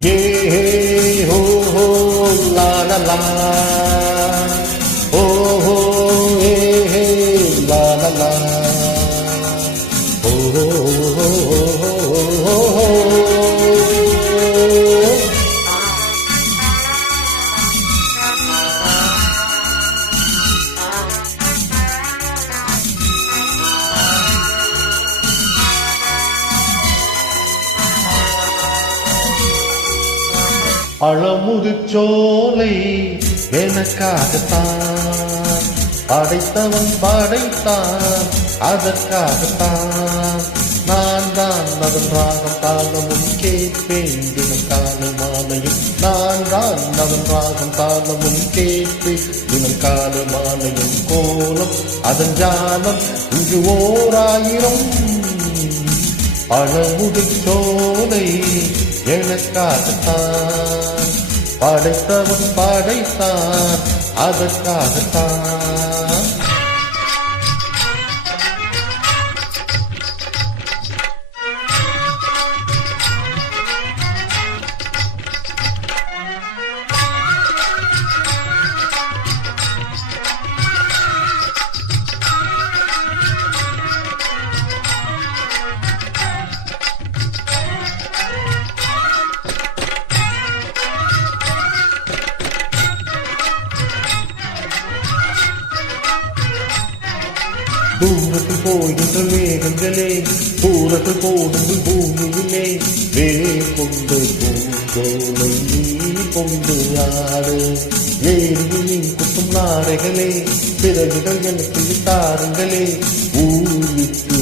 Hey, hey, ho, ho, la, la, la. Oh, ho, hey, hey, la, la, la. அழமுது சோலை எனக்காகத்தான். படைத்தவன் படைத்தான் அதற்காகத்தான். நான் தான் அதன் ராகம் தாளமும் கேட்பேன். தினம் காலை மாலையும் நான் தான் அதன் ராகம் தாளமும் கேட்பேன். தினம் காலை மாலையும் கோலம் அதன் ஜானம் இங்கு ஓராயிரம் சோலை எனக்காகத்தான். படைத்தவன் படைத்தான் அதற்காகத்தான். தூரத்தில் போகின்ற மேகங்களே தூரத்தில் போடுங்கள் பூமியிலே. வே கொண்டு பூங்கோலை கொண்டு ஆடு. ஏரியில் குத்தும் நாரைகளே பிறகுகள் எனக்கு தாருங்களே. ஊருக்கு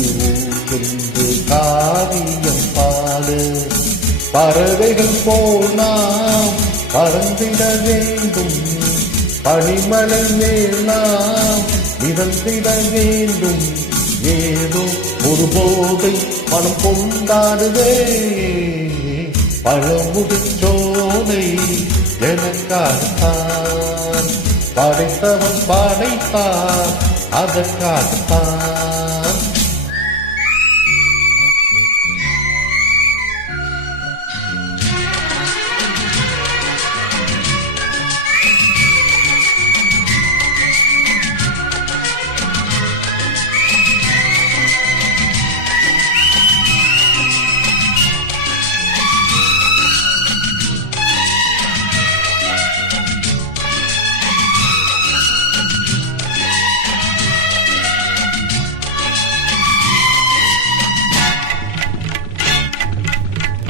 ஊர்ந்து காவியம் பாடு. பறவைகள் போல் பறந்திட வேண்டும். பனிமலை மேல் நாம் மிதந்திட வேண்டும். ஏதோ ஒரு போதை மனம் கொண்டாடுதே. பழமுதிச்சோதை எனக்காகத்தான் படைத்தவன் படைத்தான் அதற்காகத்தான்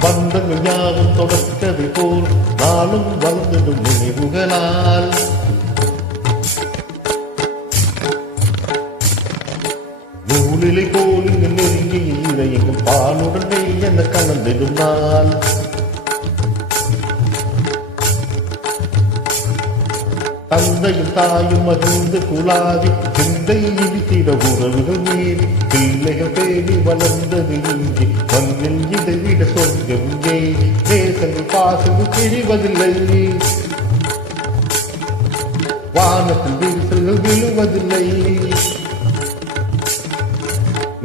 பந்தங்கள் யாவும் தொடர்கதை போல் நாளும் வளர்ந்திடும் நினைவுகளால். நூலிலை போல் இங்கு நெருங்கி இதையெங்கும் பாலுடனே என கலந்திடும் நாள். தந்தையும் தாயும் மகிழ்ந்து குலாவி சிந்தை இடித்திட உறவுகள் மீறி பிள்ளைகள் தேடி வளர்ந்தது பிரிவதில்லை வானத்தில் விரிசல்கள் விழுவதில்லை.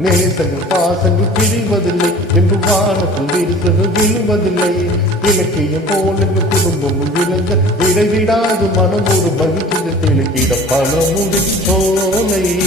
நேசங்கள் பாசங்கள் பிரிவதில்லை. என்று வானத்தில் விரிசல்கள் விழுவதில்லை. இலக்கியம் போல எங்கள் குடும்பமும் விளங்க இடைவிடாது மனம் ஒரு மகிழ்ச்சி தெளிக்கிட பணமுடி சோலை.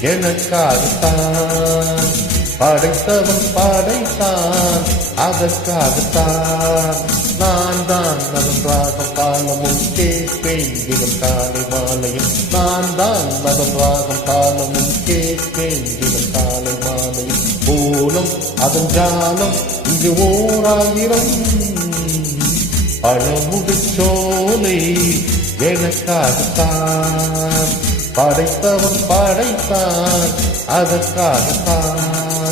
எனக்காகத்தான் படைத்தவன் படைத்தான். அதற்காகத்தான் நான் தான் நன்றாக காலமும் கேட்பேன். தினம் காலை மாலையும் நான் தான் நலம் ராகம் காலமும் கேட்பேன். தினம் காலை மாலையும் மூலம் அதன் ஜாலம் இங்கு ஓராயிரம். சோலை எனக்காகத்தான். படைத்தவன் படைத்தான். அதற்காகத்தான்